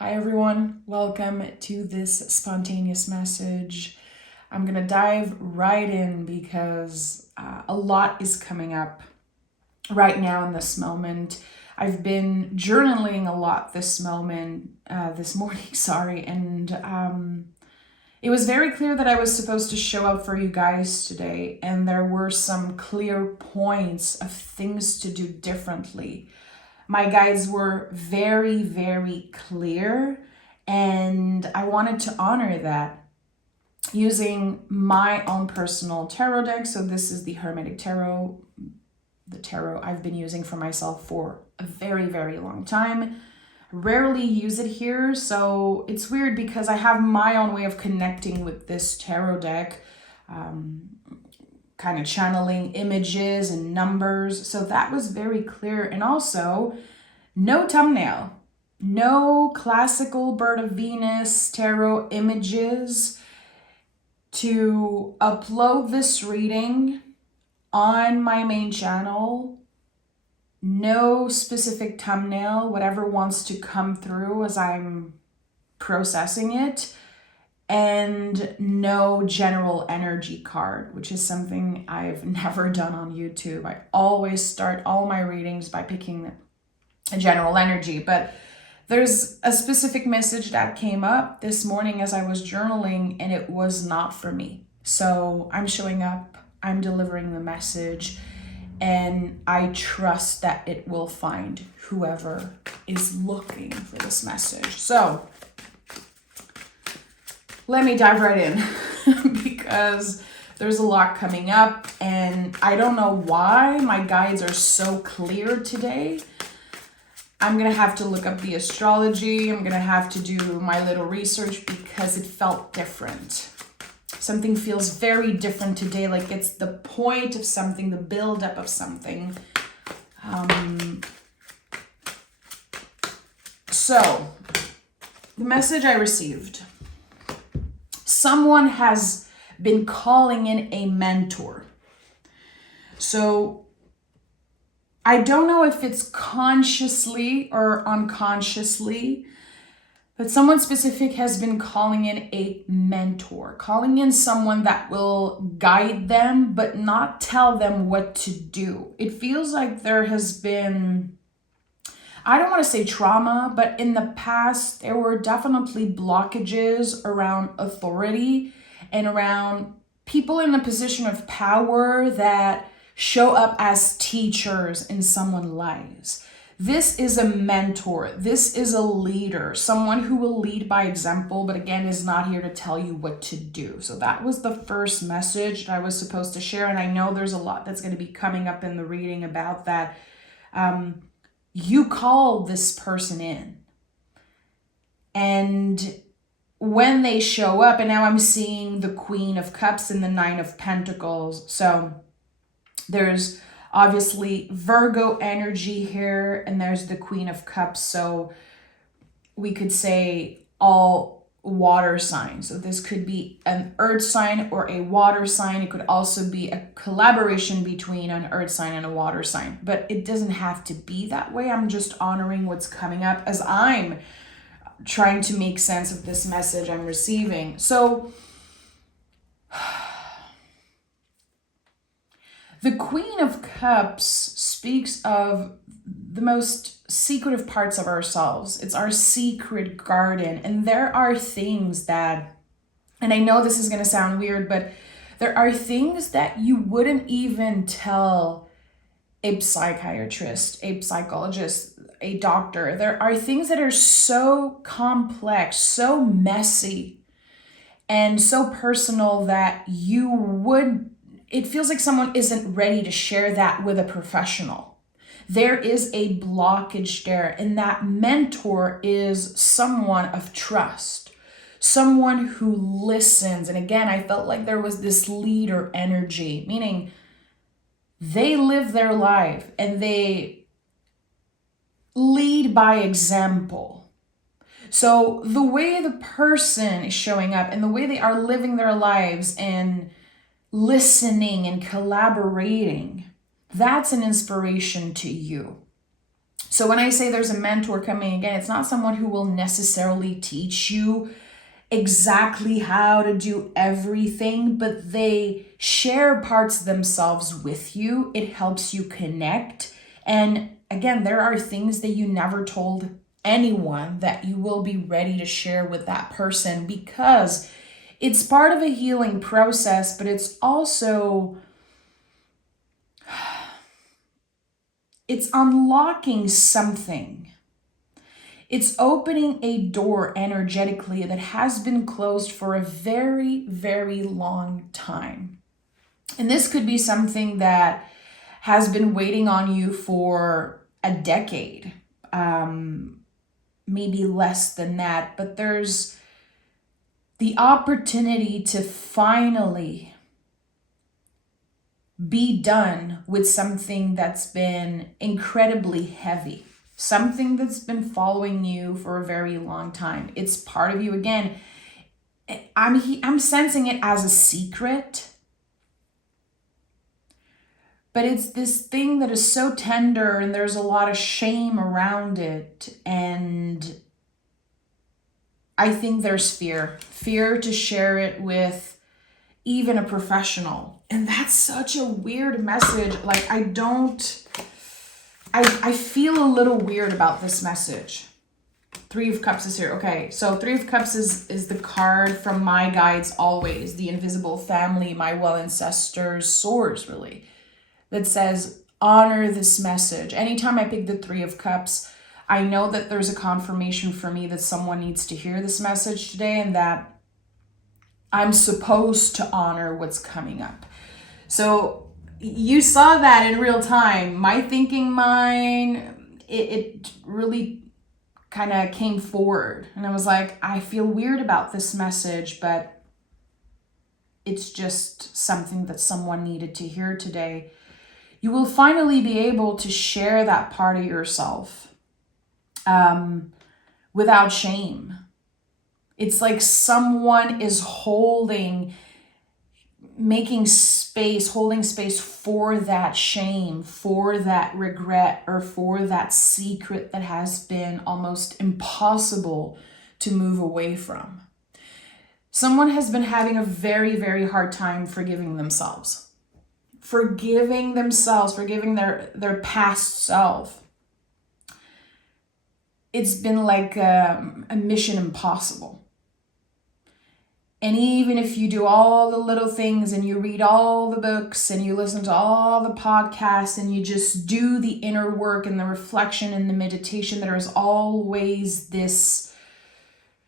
Hi everyone, welcome to this spontaneous message. I'm gonna dive right in because a lot is coming up right now in this moment. I've been journaling a lot this morning, sorry, and it was very clear that I was supposed to show up for you guys today, and there were some clear points of things to do differently. My guides were very, very clear, and I wanted to honor that using my own personal tarot deck. So this is the Hermetic Tarot, the tarot I've been using for myself for a very, very long time. Rarely use it here, so it's weird because I have my own way of connecting with this tarot deck. Kind of channeling images and numbers. So that was very clear. And also, no thumbnail, no classical Bird of Venus tarot images to upload this reading on my main channel. No specific thumbnail, whatever wants to come through as I'm processing it. And no general energy card, which is something I've never done on YouTube. I always start all my readings by picking a general energy, but there's a specific message that came up this morning as I was journaling, and it was not for me. So I'm showing up, I'm delivering the message, and I trust that it will find whoever is looking for this message. So let me dive right in because there's a lot coming up and I don't know why my guides are so clear today. I'm going to have to look up the astrology. I'm going to have to do my little research because it felt different. Something feels very different today, like it's the point of something, the buildup of something. So, the message I received. Someone has been calling in a mentor. So I don't know if it's consciously or unconsciously, but someone specific has been calling in a mentor, calling in someone that will guide them, but not tell them what to do. It feels like there has been, I don't want to say trauma, but in the past, there were definitely blockages around authority and around people in a position of power that show up as teachers in someone's lives. This is a mentor. This is a leader, someone who will lead by example, but again, is not here to tell you what to do. So that was the first message that I was supposed to share. And I know there's a lot that's going to be coming up in the reading about that. You call this person in. And when they show up, and now I'm seeing the Queen of Cups and the Nine of Pentacles. So there's obviously Virgo energy here, and there's the Queen of Cups. So we could say all water signs. So this could be an earth sign or a water sign. It could also be a collaboration between an earth sign and a water sign, but it doesn't have to be that way. I'm just honoring what's coming up as I'm trying to make sense of this message I'm receiving. So the Queen of Cups speaks of the most secretive parts of ourselves. It's our secret garden. And there are things that, and I know this is going to sound weird, but there are things that you wouldn't even tell a psychiatrist, a psychologist, a doctor. There are things that are so complex, so messy, and so personal that it feels like someone isn't ready to share that with a professional. There is a blockage there, and that mentor is someone of trust, someone who listens. And again, I felt like there was this leader energy, meaning they live their life and they lead by example. So the way the person is showing up and the way they are living their lives and listening and collaborating, that's an inspiration to you. So when I say there's a mentor coming, again, it's not someone who will necessarily teach you exactly how to do everything, but they share parts of themselves with you. It helps you connect. And again, there are things that you never told anyone that you will be ready to share with that person, because it's part of a healing process, but it's also, it's unlocking something. It's opening a door energetically that has been closed for a very, very long time. And this could be something that has been waiting on you for a decade, maybe less than that. But there's the opportunity to finally be done with something that's been incredibly heavy. Something that's been following you for a very long time. It's part of you. Again, I'm sensing it as a secret, but it's this thing that is so tender and there's a lot of shame around it. And I think there's fear to share it with even a professional. And that's such a weird message. Like, I feel a little weird about this message. Three of Cups is here. Okay, so Three of Cups is the card from my guides always, the invisible family, my well ancestors, source really, that says honor this message. Anytime I pick the Three of Cups, I know that there's a confirmation for me that someone needs to hear this message today, and that I'm supposed to honor what's coming up. So you saw that in real time. My thinking mind, it really kind of came forward. And I was like, I feel weird about this message, but it's just something that someone needed to hear today. You will finally be able to share that part of yourself without shame. It's like someone is holding space for that shame, for that regret, or for that secret that has been almost impossible to move away from. Someone has been having a very, very hard time forgiving themselves, forgiving their past self. It's been like a mission impossible. And even if you do all the little things and you read all the books and you listen to all the podcasts and you just do the inner work and the reflection and the meditation, there is always this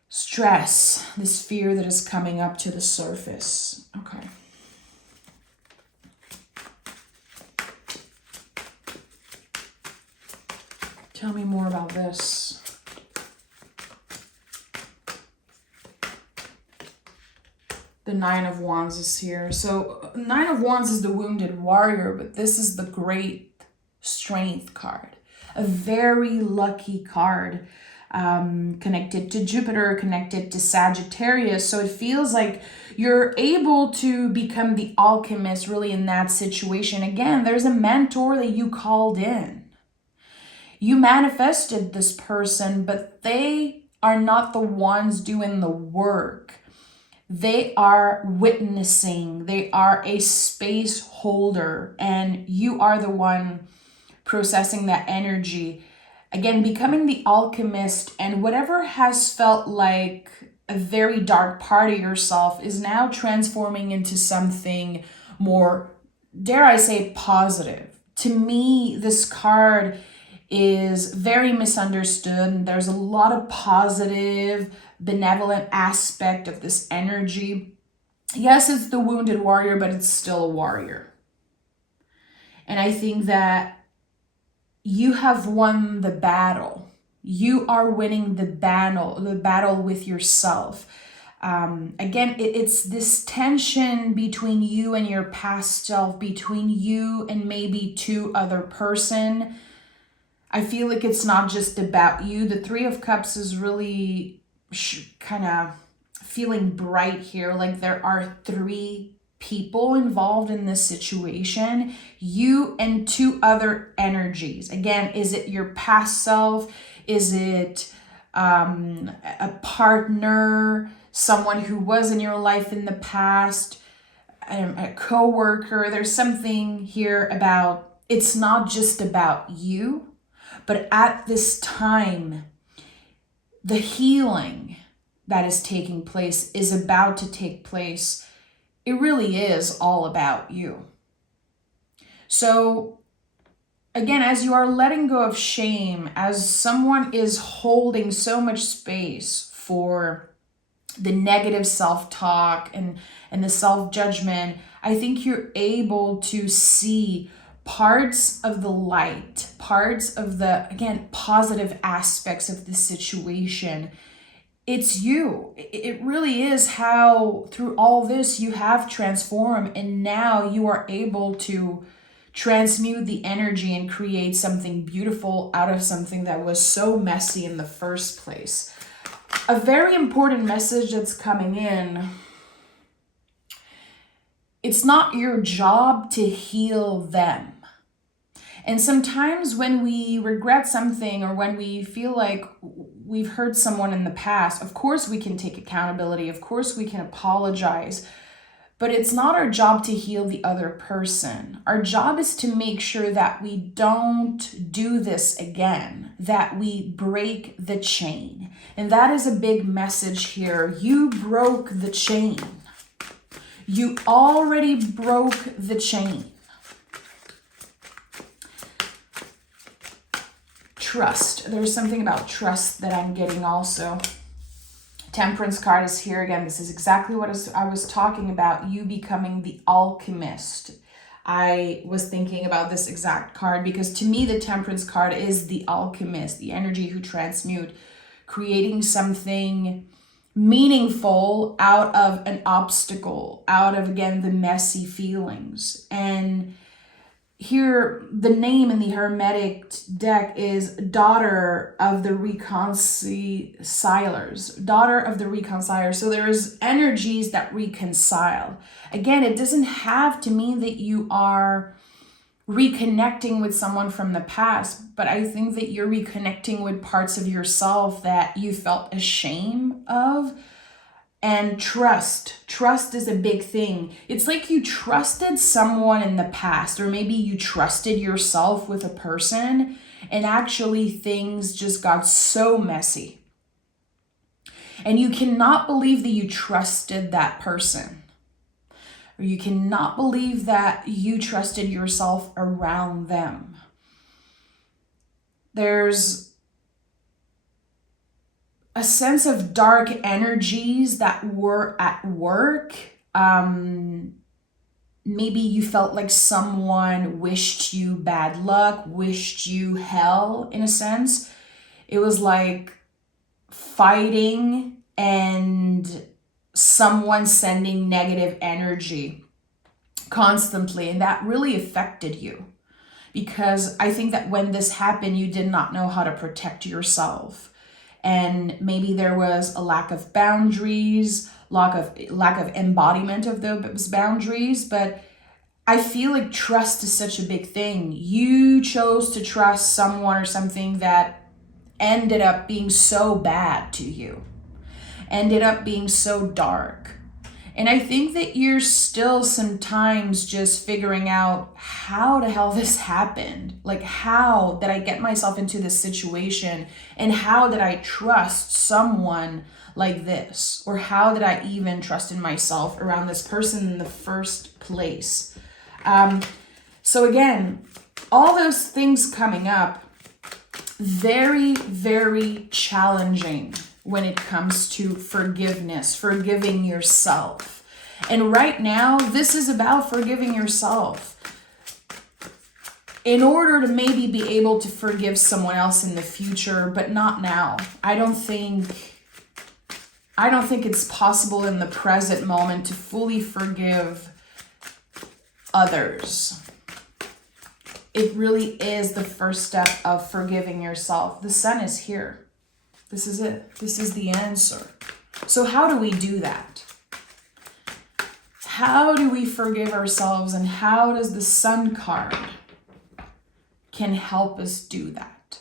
stress, this fear that is coming up to the surface. Okay. Tell me more about this. The Nine of Wands is here. So Nine of Wands is the wounded warrior, but this is the great strength card. A very lucky card, connected to Jupiter, connected to Sagittarius. So it feels like you're able to become the alchemist really in that situation. Again, there's a mentor that you called in. You manifested this person, but they are not the ones doing the work. They are witnessing. They are a space holder, and you are the one processing that energy. Again, becoming the alchemist, and whatever has felt like a very dark part of yourself is now transforming into something more, dare I say, positive. To me, this card is very misunderstood. There's a lot of positive, benevolent aspect of this energy. Yes, it's the wounded warrior, but it's still a warrior. And I think that you have won the battle. You are winning the battle with yourself. Again, it's this tension between you and your past self, between you and maybe two other person. I feel like it's not just about you. The Three of Cups is really kind of feeling bright here. Like there are three people involved in this situation, you and two other energies. Again, is it your past self? Is it a partner, someone who was in your life in the past, a coworker? There's something here about, it's not just about you, but at this time, the healing that is taking place is about to take place. It really is all about you. So again, as you are letting go of shame, as someone is holding so much space for the negative self-talk and the self-judgment, I think you're able to see parts of the light, parts of the, again, positive aspects of the situation. It's you. It really is how through all this you have transformed, and now you are able to transmute the energy and create something beautiful out of something that was so messy in the first place. A very important message that's coming in. It's not your job to heal them. And sometimes when we regret something, or when we feel like we've hurt someone in the past, of course we can take accountability, of course we can apologize, but it's not our job to heal the other person. Our job is to make sure that we don't do this again, that we break the chain. And that is a big message here. You broke the chain. You already broke the chain. Trust. There's something about trust that I'm getting also. Temperance card is here again. This is exactly what I was talking about, you becoming the alchemist. I was thinking about this exact card because to me the Temperance card is the alchemist, the energy who transmute, creating something meaningful out of an obstacle, out of, again, the messy feelings. And here, the name in the Hermetic deck is Daughter of the Reconcilers. Daughter of the Reconcilers. So there is energies that reconcile. Again, it doesn't have to mean that you are reconnecting with someone from the past, but I think that you're reconnecting with parts of yourself that you felt ashamed of. And trust is a big thing. It's like you trusted someone in the past, or maybe you trusted yourself with a person, and actually things just got so messy. And you cannot believe that you trusted that person. Or you cannot believe that you trusted yourself around them. There's a sense of dark energies that were at work. Maybe you felt like someone wished you bad luck, wished you hell in a sense. It was like fighting and someone sending negative energy constantly. And that really affected you. Because I think that when this happened, you did not know how to protect yourself. And maybe there was a lack of boundaries, lack of embodiment of those boundaries. But I feel like trust is such a big thing. You chose to trust someone or something that ended up being so bad to you, ended up being so dark. And I think that you're still sometimes just figuring out how the hell this happened. Like, how did I get myself into this situation? And how did I trust someone like this? Or how did I even trust in myself around this person in the first place? So again, all those things coming up, very, very challenging when it comes to forgiveness, forgiving yourself. And right now, this is about forgiving yourself in order to maybe be able to forgive someone else in the future, but not now. I don't think it's possible in the present moment to fully forgive others. It really is the first step of forgiving yourself. The sun is here. This is it. This is the answer. So how do we do that? how do we forgive ourselves, and how does the Sun card can help us do that?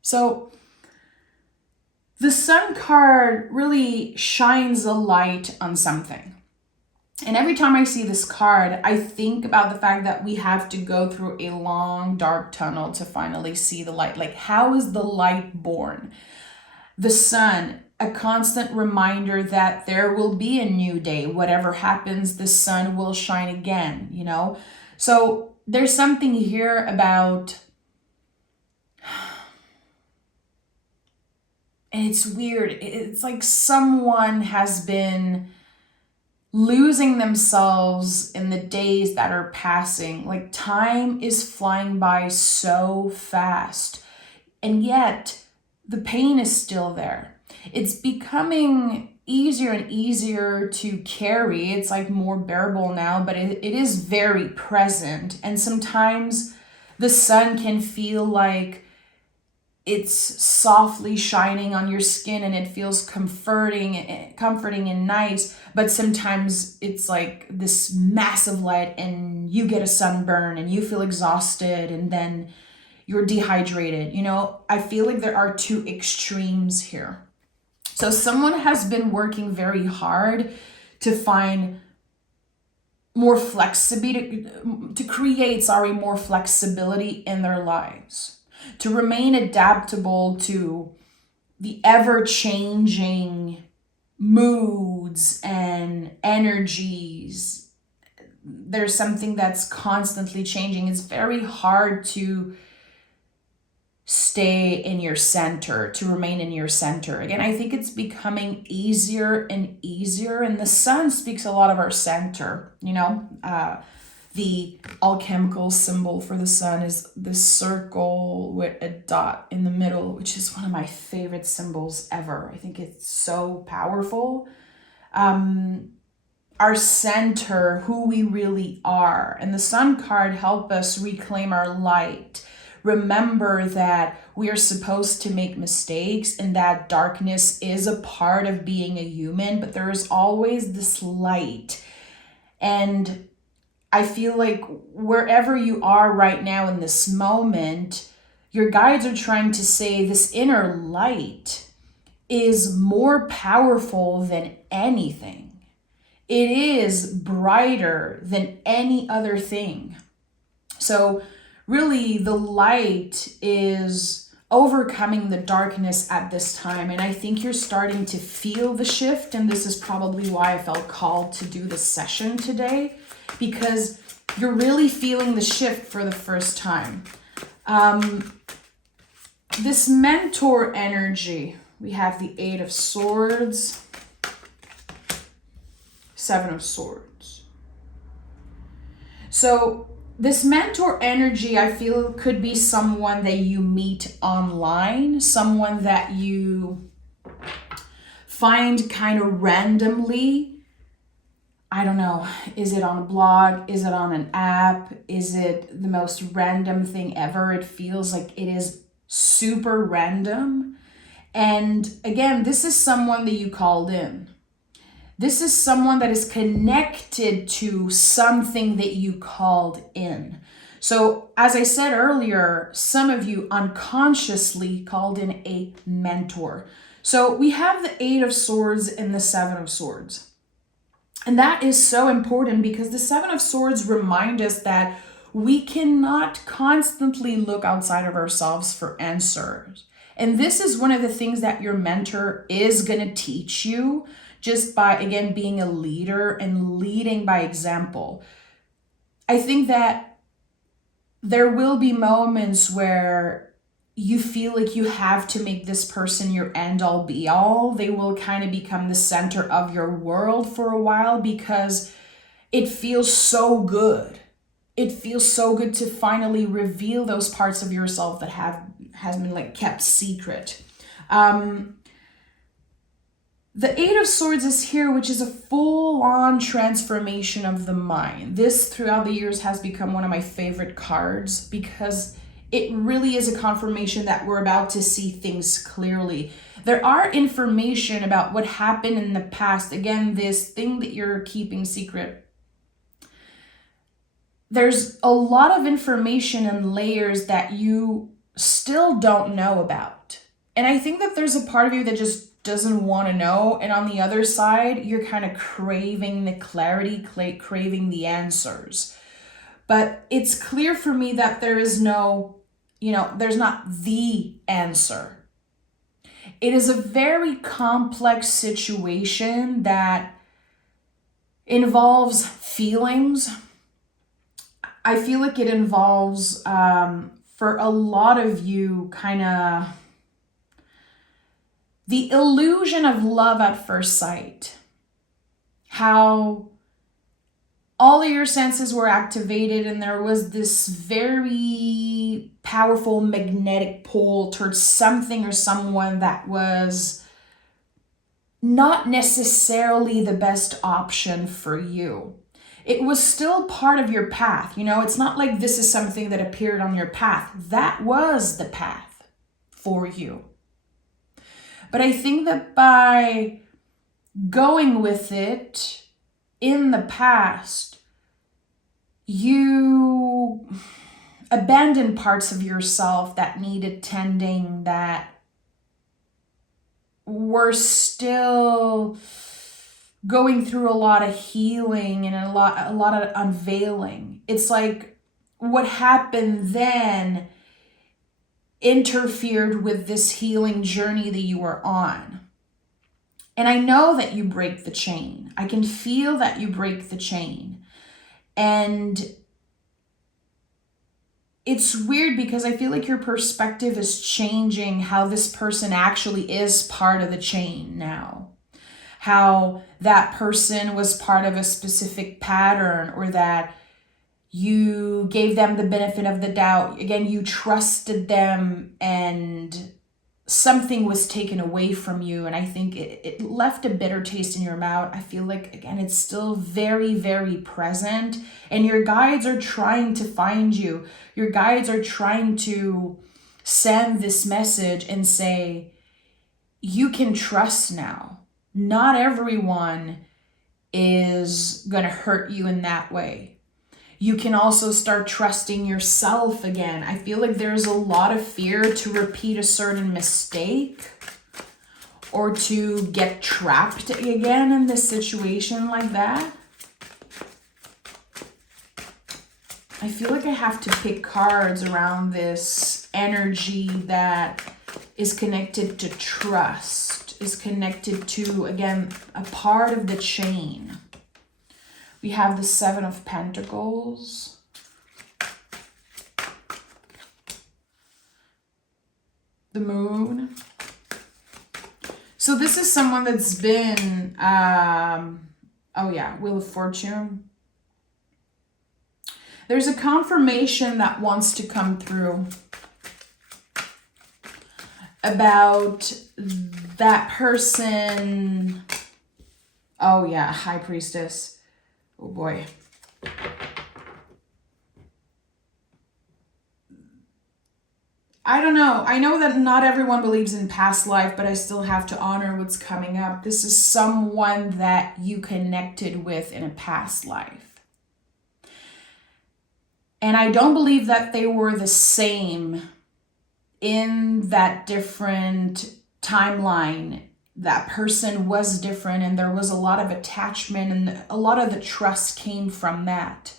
So the Sun card really shines a light on something. And every time I see this card, I think about the fact that we have to go through a long, dark tunnel to finally see the light. Like, how is the light born? The sun, a constant reminder that there will be a new day. Whatever happens, the sun will shine again, you know? So there's something here about, and it's weird. It's like someone has been losing themselves in the days that are passing. Like, time is flying by so fast, and yet the pain is still there. It's becoming easier and easier to carry. It's like more bearable now, but it is very present. And sometimes the sun can feel like it's softly shining on your skin and it feels comforting and nice, but sometimes it's like this massive light and you get a sunburn and you feel exhausted and then you're dehydrated. You know, I feel like there are two extremes here. So someone has been working very hard to find more flexibility, to create, more flexibility in their lives, to remain adaptable to the ever-changing moods and energies. There's something that's constantly changing. It's very hard to stay in your center, to remain in your center. Again, I think it's becoming easier and easier, and the sun speaks a lot of our center, you know. The alchemical symbol for the sun is this circle with a dot in the middle, which is one of my favorite symbols ever. I think it's so powerful. Our center, who we really are. And the sun card help us reclaim our light. Remember that we are supposed to make mistakes and that darkness is a part of being a human, but there is always this light. And I feel like wherever you are right now in this moment, your guides are trying to say this inner light is more powerful than anything. It is brighter than any other thing. So really, the light is overcoming the darkness at this time. And I think you're starting to feel the shift. And this is probably why I felt called to do this session today, because you're really feeling the shift for the first time. This mentor energy, we have the 8 of Swords, 7 of Swords. So this mentor energy, I feel, could be someone that you meet online, someone that you find kind of randomly. I don't know, is it on a blog? Is it on an app? Is it the most random thing ever? It feels like it is super random. And again, this is someone that you called in. This is someone that is connected to something that you called in. So as I said earlier, some of you unconsciously called in a mentor. So we have the 8 of Swords and the 7 of Swords. And that is so important because the 7 of Swords remind us that we cannot constantly look outside of ourselves for answers. And this is one of the things that your mentor is going to teach you, just by, again, being a leader and leading by example. I think that there will be moments where you feel like you have to make this person your end all be all. They will kind of become the center of your world for a while because it feels so good. It feels so good to finally reveal those parts of yourself that has been like kept secret. The 8 of Swords is here, which is a full-on transformation of the mind. This, throughout the years, has become one of my favorite cards because it really is a confirmation that we're about to see things clearly. There are information about what happened in the past. Again, this thing that you're keeping secret. There's a lot of information and layers that you still don't know about. And I think that there's a part of you that just doesn't want to know. And on the other side, you're kind of craving the clarity, craving the answers. But it's clear for me that there is no, there's not the answer. It is a very complex situation that involves feelings. I feel like it involves, for a lot of you, kind of the illusion of love at first sight. How all of your senses were activated and there was this very powerful magnetic pull towards something or someone that was not necessarily the best option for you. It was still part of your path. It's not like this is something that appeared on your path. That was the path for you. But I think that by going with it in the past, you abandoned parts of yourself that needed tending, that were still going through a lot of healing and a lot of unveiling. It's like what happened then interfered with this healing journey that you were on. And I know that you break the chain. I can feel that you break the chain. And it's weird because I feel like your perspective is changing how this person actually is part of the chain now. How that person was part of a specific pattern, or that you gave them the benefit of the doubt. Again, you trusted them and something was taken away from you. And I think it left a bitter taste in your mouth. I feel like, again, it's still very, very present. And your guides are trying to find you. Your guides are trying to send this message and say, you can trust now. Not everyone is going to hurt you in that way. You can also start trusting yourself again. I feel like there's a lot of fear to repeat a certain mistake or to get trapped again in this situation like that. I feel like I have to pick cards around this energy that is connected to trust, is connected to, again, a part of the chain. We have the Seven of Pentacles. The Moon. So this is someone that's been, Wheel of Fortune. There's a confirmation that wants to come through about that person. Oh yeah, High Priestess. Oh boy. I don't know. I know that not everyone believes in past life, but I still have to honor what's coming up. This is someone that you connected with in a past life. And I don't believe that they were the same in that different timeline. That person was different and there was a lot of attachment and a lot of the trust came from that.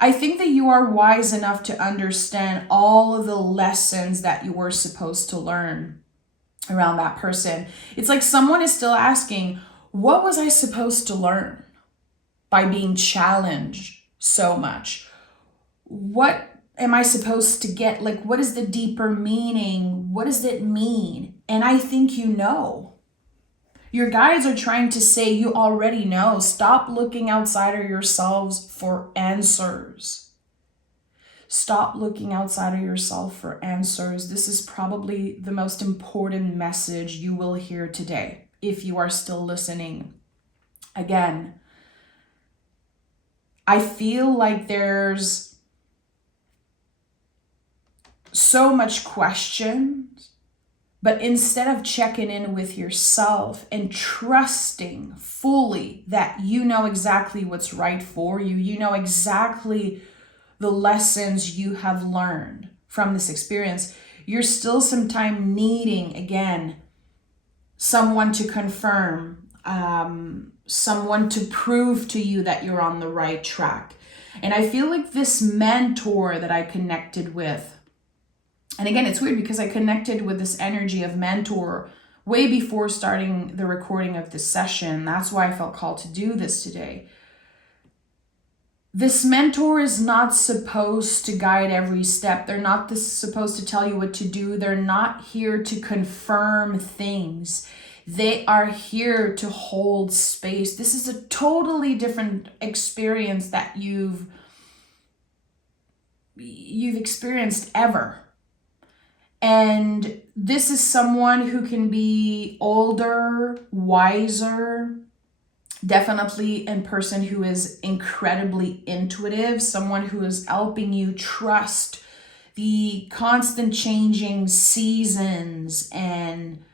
I think that you are wise enough to understand all of the lessons that you were supposed to learn around that person. It's like someone is still asking, what was I supposed to learn by being challenged so much? What am I supposed to get? Like, what is the deeper meaning? What does it mean? And I think you know. Your guides are trying to say you already know. Stop looking outside of yourselves for answers. Stop looking outside of yourself for answers. This is probably the most important message you will hear today, if you are still listening. Again, I feel like there's so much questions, but instead of checking in with yourself and trusting fully that you know exactly what's right for you, you know exactly the lessons you have learned from this experience, you're still sometime needing, again, someone to confirm, someone to prove to you that you're on the right track. And I feel like this mentor that I connected with, and again, it's weird because I connected with this energy of mentor way before starting the recording of this session. That's why I felt called to do this today. This mentor is not supposed to guide every step. They're not supposed to tell you what to do. They're not here to confirm things. They are here to hold space. This is a totally different experience that you've experienced ever. And this is someone who can be older, wiser, definitely a person who is incredibly intuitive, someone who is helping you trust the constant changing seasons and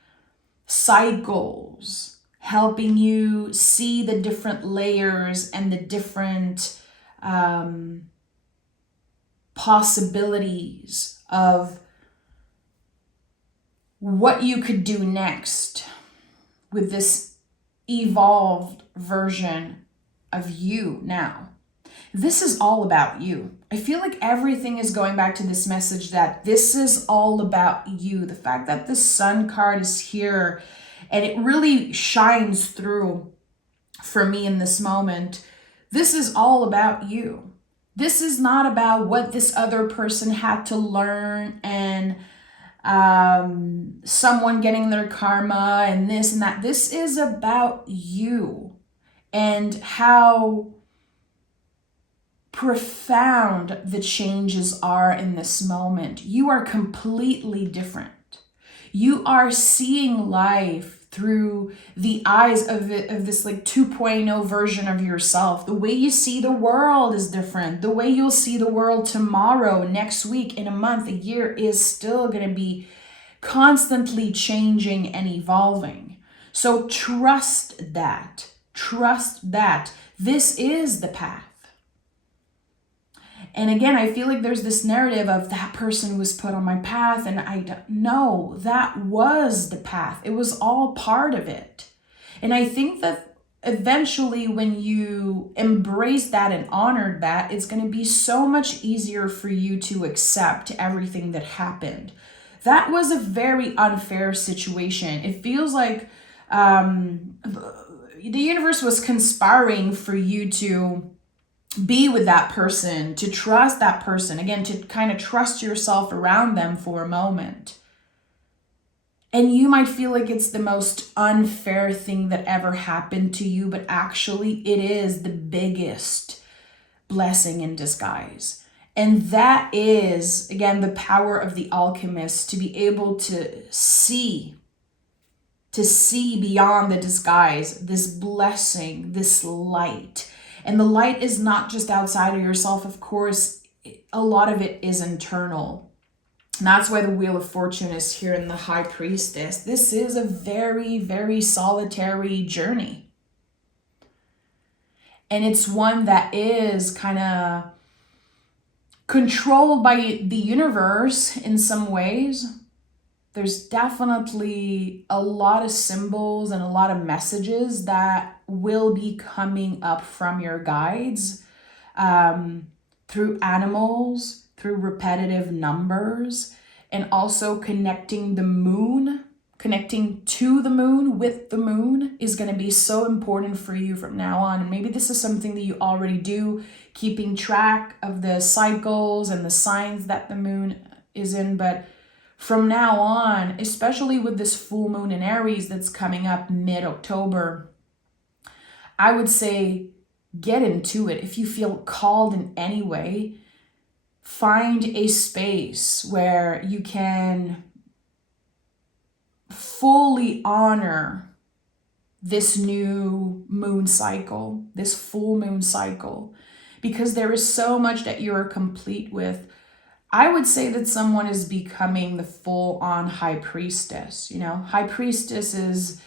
cycles, helping you see the different layers and the different possibilities of what you could do next with this evolved version of you now. This is all about you. I feel like everything is going back to this message that this is all about you. The fact that the Sun card is here and it really shines through for me in this moment. This is all about you. This is not about what this other person had to learn and someone getting their karma and this and that. This is about you and how profound the changes are in this moment. You are completely different. You are seeing life through the eyes of this like 2.0 version of yourself. The way you see the world is different. The way you'll see the world tomorrow, next week, in a month, a year is still going to be constantly changing and evolving. So trust that. Trust that. This is the path. And again, I feel like there's this narrative of that person was put on my path, and I don't know, that was the path. It was all part of it. And I think that eventually when you embrace that and honor that, it's going to be so much easier for you to accept everything that happened. That was a very unfair situation. It feels like the universe was conspiring for you to be with that person, to trust that person, again, to kind of trust yourself around them for a moment. And you might feel like it's the most unfair thing that ever happened to you, but actually it is the biggest blessing in disguise. And that is, again, the power of the alchemist, to be able to see beyond the disguise, this blessing, this light. And the light is not just outside of yourself, of course, a lot of it is internal. And that's why the Wheel of Fortune is here in the High Priestess. This is a very, very solitary journey. And it's one that is kind of controlled by the universe in some ways. There's definitely a lot of symbols and a lot of messages that will be coming up from your guides through animals, through repetitive numbers, and also connecting the moon, connecting to the moon with the moon is going to be so important for you from now on. And maybe this is something that you already do, keeping track of the cycles and the signs that the moon is in, but from now on, especially with this full moon in Aries that's coming up mid-October, I would say get into it. If you feel called in any way, find a space where you can fully honor this new moon cycle, this full moon cycle, because there is so much that you're complete with. I would say that someone is becoming the full-on high priestess. High priestess is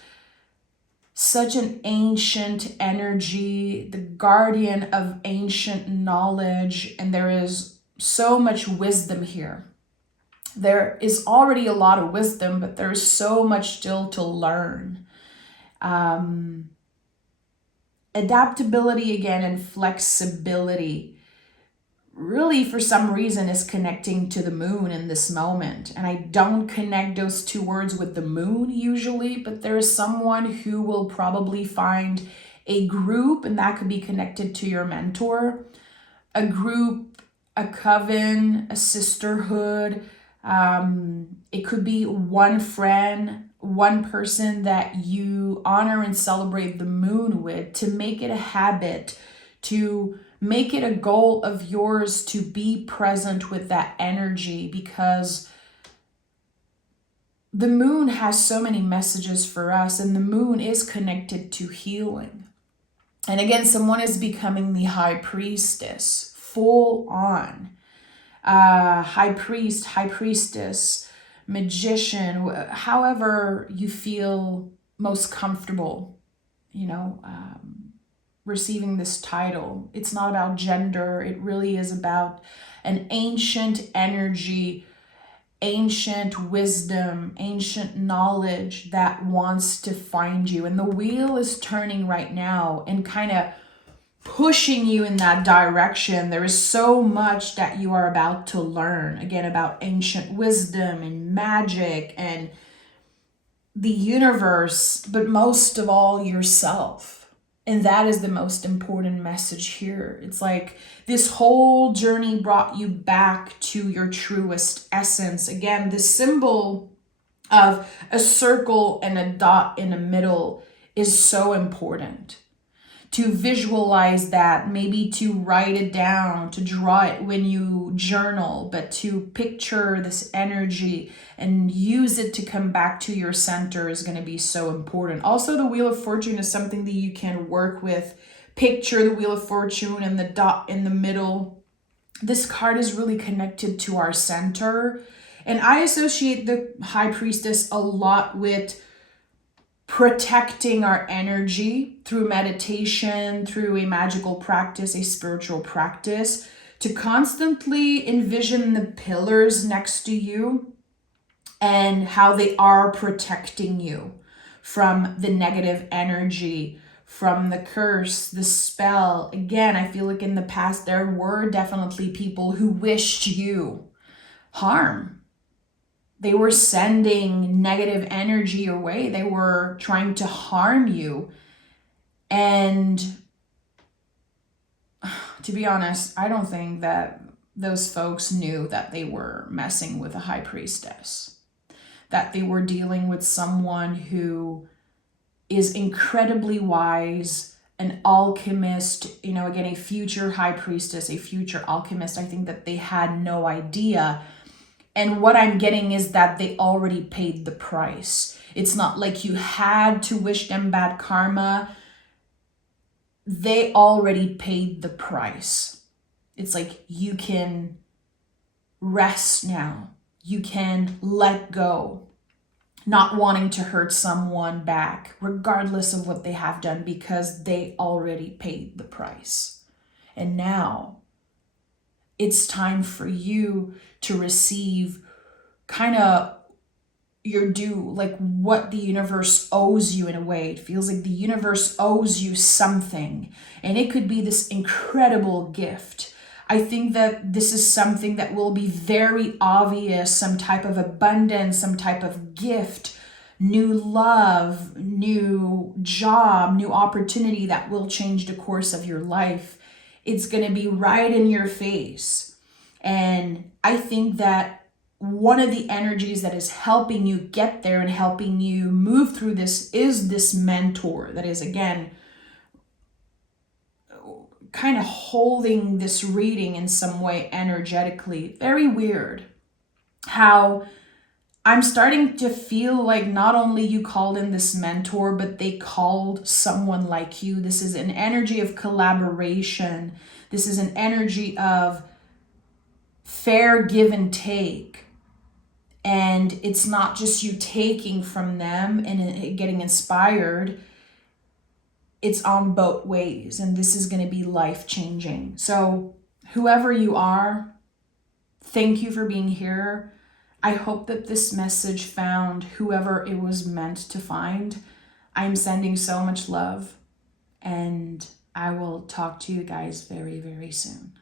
such an ancient energy, the guardian of ancient knowledge, and there is so much wisdom here. There is already a lot of wisdom, but there's so much still to learn. Adaptability again and flexibility really for some reason is connecting to the moon in this moment. And I don't connect those two words with the moon usually, but there is someone who will probably find a group, and that could be connected to your mentor, a group, a coven, a sisterhood. It could be one friend, one person that you honor and celebrate the moon with, to make it a habit, to make it a goal of yours to be present with that energy, because the moon has so many messages for us, and the moon is connected to healing. And again, someone is becoming the high priestess, full on. High priest, high priestess, magician, however you feel most comfortable, receiving this title. It's not about gender. It really is about an ancient energy, ancient wisdom, ancient knowledge that wants to find you. And the wheel is turning right now and kind of pushing you in that direction. There is so much that you are about to learn, again, about ancient wisdom and magic and the universe, but most of all, yourself. And that is the most important message here. It's like this whole journey brought you back to your truest essence. Again, the symbol of a circle and a dot in the middle is so important. To visualize that, maybe to write it down, to draw it when you journal, but to picture this energy and use it to come back to your center is going to be so important. Also, the Wheel of Fortune is something that you can work with. Picture the Wheel of Fortune and the dot in the middle. This card is really connected to our center. And I associate the High Priestess a lot with protecting our energy through meditation, through a magical practice, a spiritual practice, to constantly envision the pillars next to you and how they are protecting you from the negative energy, from the curse, the spell. Again, I feel like in the past there were definitely people who wished you harm. They were sending negative energy your way. They were trying to harm you. And to be honest, I don't think that those folks knew that they were messing with a high priestess, that they were dealing with someone who is incredibly wise, an alchemist, again, a future high priestess, a future alchemist. I think that they had no idea. And what I'm getting is that they already paid the price. It's not like you had to wish them bad karma. They already paid the price. It's like you can rest now. You can let go, not wanting to hurt someone back, regardless of what they have done, because they already paid the price. And now it's time for you to receive kind of your due, like what the universe owes you in a way. It feels like the universe owes you something, and it could be this incredible gift. I think that this is something that will be very obvious, some type of abundance, some type of gift, new love, new job, new opportunity that will change the course of your life. It's going to be right in your face. And I think that one of the energies that is helping you get there and helping you move through this is this mentor that is, again, kind of holding this reading in some way energetically. Very weird how I'm starting to feel like not only you called in this mentor, but they called someone like you. This is an energy of collaboration. This is an energy of fair give and take. And it's not just you taking from them and getting inspired. It's on both ways. And this is going to be life-changing. So whoever you are, thank you for being here. I hope that this message found whoever it was meant to find. I'm sending so much love, and I will talk to you guys very, very soon.